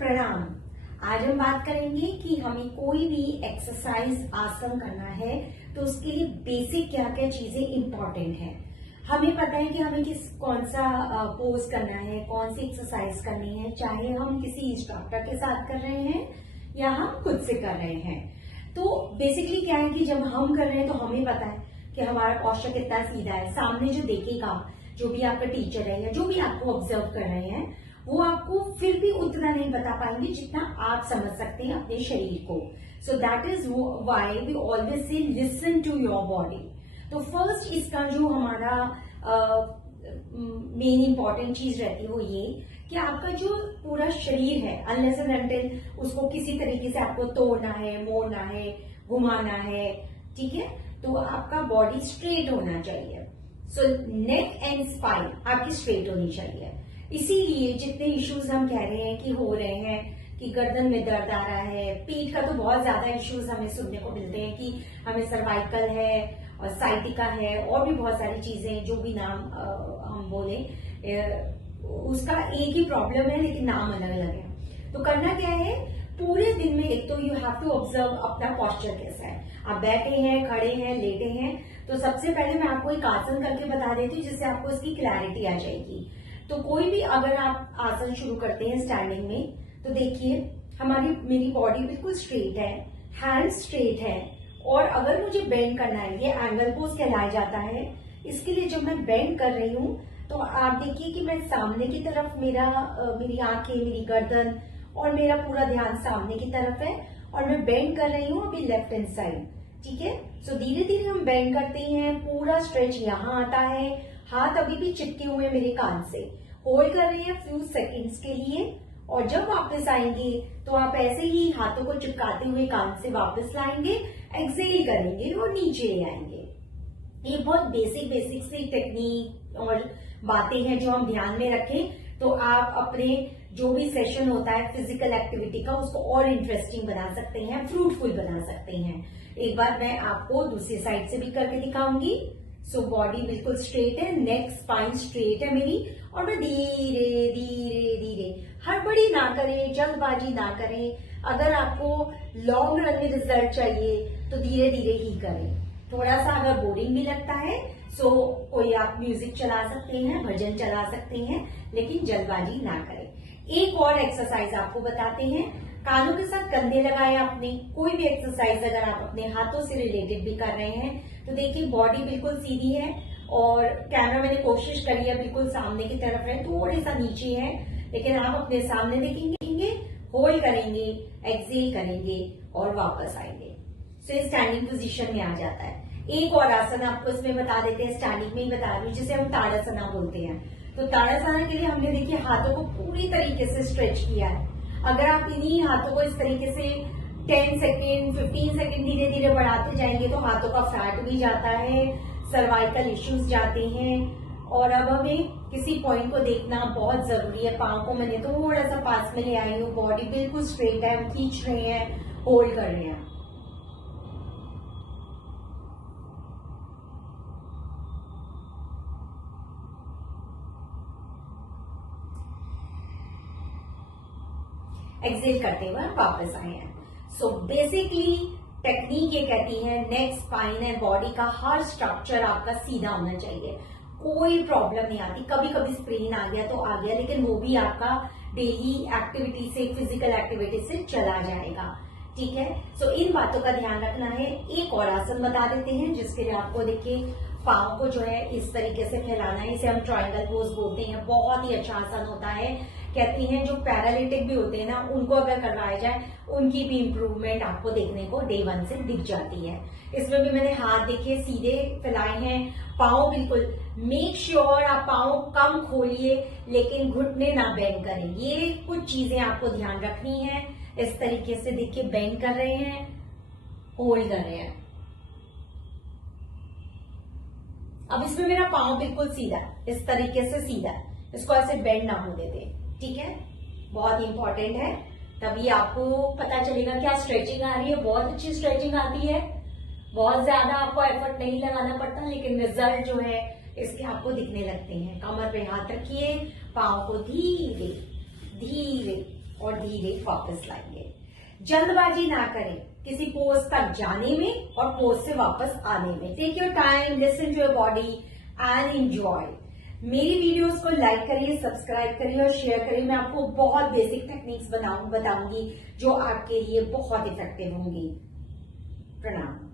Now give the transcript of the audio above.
प्रणाम। आज हम बात करेंगे कि हमें कोई भी एक्सरसाइज आसन करना है तो उसके लिए बेसिक क्या क्या चीजें इंपॉर्टेंट है। हमें पता है कि हमें कौन सा पोज करना है, कौन सी एक्सरसाइज करनी है, चाहे हम किसी इंस्ट्रक्टर के साथ कर रहे हैं या हम खुद से कर रहे हैं। तो बेसिकली क्या है कि जब हम कर रहे हैं तो हमें पता है कि हमारा पोस्चर कितना सीधा है। सामने जो देखेगा, जो भी आपका टीचर है या जो भी आपको ऑब्जर्व कर रहे हैं, वो आपको फिर भी उतना नहीं बता पाएंगे जितना आप समझ सकते हैं अपने शरीर को। So that is why we always say listen to your body. तो फर्स्ट इसका जो हमारा मेन इंपॉर्टेंट चीज रहती है वो ये कि आपका जो पूरा शरीर है, अनलेस एंड अनटिल उसको किसी तरीके से आपको तोड़ना है, मोड़ना है, घुमाना है, ठीक है, तो आपका बॉडी स्ट्रेट होना चाहिए। सो नेक एंड स्पाइन आपकी स्ट्रेट होनी चाहिए। इसीलिए जितने इश्यूज हम कह रहे हैं कि हो रहे हैं कि गर्दन में दर्द आ रहा है, पेट का तो बहुत ज्यादा इश्यूज हमें सुनने को मिलते हैं कि हमें सर्वाइकल है और साइटिका है और भी बहुत सारी चीजें, जो भी नाम हम बोले, उसका एक ही प्रॉब्लम है लेकिन नाम अलग अलग है। तो करना क्या है, पूरे दिन में एक तो यू हैव टू ऑब्जर्व अपना पोस्चर कैसा है। आप बैठे हैं, खड़े हैं, लेटे हैं, तो सबसे पहले मैं आपको एक आसन करके बता देती हूँ जिससे आपको इसकी क्लैरिटी आ जाएगी। तो कोई भी अगर आप आसन शुरू करते हैं स्टैंडिंग में, तो देखिए मेरी बॉडी बिल्कुल स्ट्रेट है, हैंड स्ट्रेट है, और अगर मुझे बेंड करना है, ये एंगल पोज कहलाया जाता है। इसके लिए जब मैं बेंड कर रही हूँ तो आप देखिए कि मैं सामने की तरफ, मेरी आंखें, मेरी गर्दन और मेरा पूरा ध्यान सामने की तरफ है, और मैं बेंड कर रही हूँ अभी लेफ्ट हैंड साइड, ठीक है। सो धीरे धीरे हम बेंड करते हैं, पूरा स्ट्रेच यहाँ आता है, हाथ अभी भी चिपके हुए मेरे कान से, होल्ड कर रहे हैं फ्यू सेकंड्स के लिए, और जब वापस आएंगे तो आप ऐसे ही हाथों को चिपकाते हुए कान से वापस लाएंगे, एक्सेल करेंगे और नीचे आएंगे। ये बहुत बेसिक सी टेक्निक और बातें हैं जो हम ध्यान में रखें तो आप अपने जो भी सेशन होता है फिजिकल एक्टिविटी का, उसको और इंटरेस्टिंग बना सकते हैं, फ्रूटफुल बना सकते हैं। एक बार मैं आपको दूसरी साइड से भी करके दिखाऊंगी। सो बॉडी बिल्कुल स्ट्रेट है, नेक स्पाइन स्ट्रेट है मेरी, और मैं धीरे धीरे धीरे, हड़बड़ी ना करें, जल्दबाजी ना करें। अगर आपको लॉन्ग रन में रिजल्ट चाहिए तो धीरे धीरे ही करें। थोड़ा सा अगर बोरिंग भी लगता है सो कोई आप म्यूजिक चला सकते हैं, भजन चला सकते हैं, लेकिन जल्दबाजी ना करें। एक और एक्सरसाइज आपको बताते हैं। कानों के साथ कंधे लगाए आपने। कोई भी एक्सरसाइज अगर आप अपने हाथों से रिलेटेड भी कर रहे हैं तो देखिए बॉडी बिल्कुल सीधी है, और कैमरा मैंने कोशिश करी है बिल्कुल सामने की तरफ है, थोड़ी सा नीचे है, लेकिन आप अपने सामने देखेंगे, होल्ड करेंगे, एक्सेल करेंगे और वापस आएंगे। सो स्टैंडिंग पोजीशन में आ जाता है। एक और आसन आपको इसमें बता देते हैं, स्टैंडिंग में ही बता रही हूँ, जिसे हम ताड़ासना बोलते हैं। तो ताड़ासना के लिए हमने देखिए हाथों को पूरी तरीके से स्ट्रेच किया है। अगर आप इन्हीं हाथों को इस तरीके से 10 सेकेंड 15 सेकेंड धीरे धीरे बढ़ाते जाएंगे तो हाथों का फैट भी जाता है, सर्वाइकल इश्यूज जाते हैं। और अब हमें किसी पॉइंट को देखना बहुत जरूरी है। पांव को मैंने थोड़ा सा पास में ले आई हूँ, बॉडी बिल्कुल स्ट्रेट है, हम खींच रहे हैं, होल्ड कर रहे हैं। एक्सेल करते हुए वापस आए हैं। सो बेसिकली टेक्निक ये कहती है नेक, स्पाइन एंड बॉडी का हर स्ट्रक्चर आपका सीधा होना चाहिए। कोई प्रॉब्लम नहीं आती। कभी कभी स्प्रेन आ गया तो आ गया, लेकिन वो भी आपका डेली एक्टिविटी से, फिजिकल एक्टिविटी से चला जाएगा, ठीक है। सो इन बातों का ध्यान रखना है। एक और आसन बता देते हैं जिसके लिए आपको देखिए पाँव को जो है इस तरीके से फैलाना है। इसे हम ट्रायंगल पोज बोलते हैं। बहुत ही अच्छा आसन होता है। कहती हैं जो पैरालिटिक भी होते हैं ना, उनको अगर करवाया जाए उनकी भी इंप्रूवमेंट आपको देखने को डे 1 से दिख जाती है। इसमें भी मैंने हाथ देखिए सीधे फैलाए हैं, पाँव बिल्कुल, मेक श्योर आप पाँव कम खोलिए लेकिन घुटने ना बेंड करें। ये कुछ चीजें आपको ध्यान रखनी है। इस तरीके से देखिए बेंड कर रहे हैं, होल्ड कर रहे हैं। अब इसमें मेरा पाँव बिल्कुल सीधा, इस तरीके से सीधा, इसको ऐसे बेंड ना होने दें, ठीक है। बहुत इंपॉर्टेंट है, तभी आपको पता चलेगा क्या स्ट्रेचिंग आ रही है। बहुत अच्छी स्ट्रेचिंग आती है, बहुत ज्यादा आपको एफर्ट नहीं लगाना पड़ता, लेकिन रिजल्ट जो है इसके आपको दिखने लगते हैं। कमर पे हाथ रखिए, पाँव को धीरे धीरे और धीरे वापस लाएंगे। जल्दबाजी ना करें किसी पोज तक जाने में और पोज से वापस आने में। Take your time, listen to your body and enjoy. मेरी वीडियोस को लाइक करिए, सब्सक्राइब करिए और शेयर करिए। मैं आपको बहुत बेसिक टेक्निक्स बताऊंगी जो आपके लिए बहुत इफेक्टिव होंगी। प्रणाम।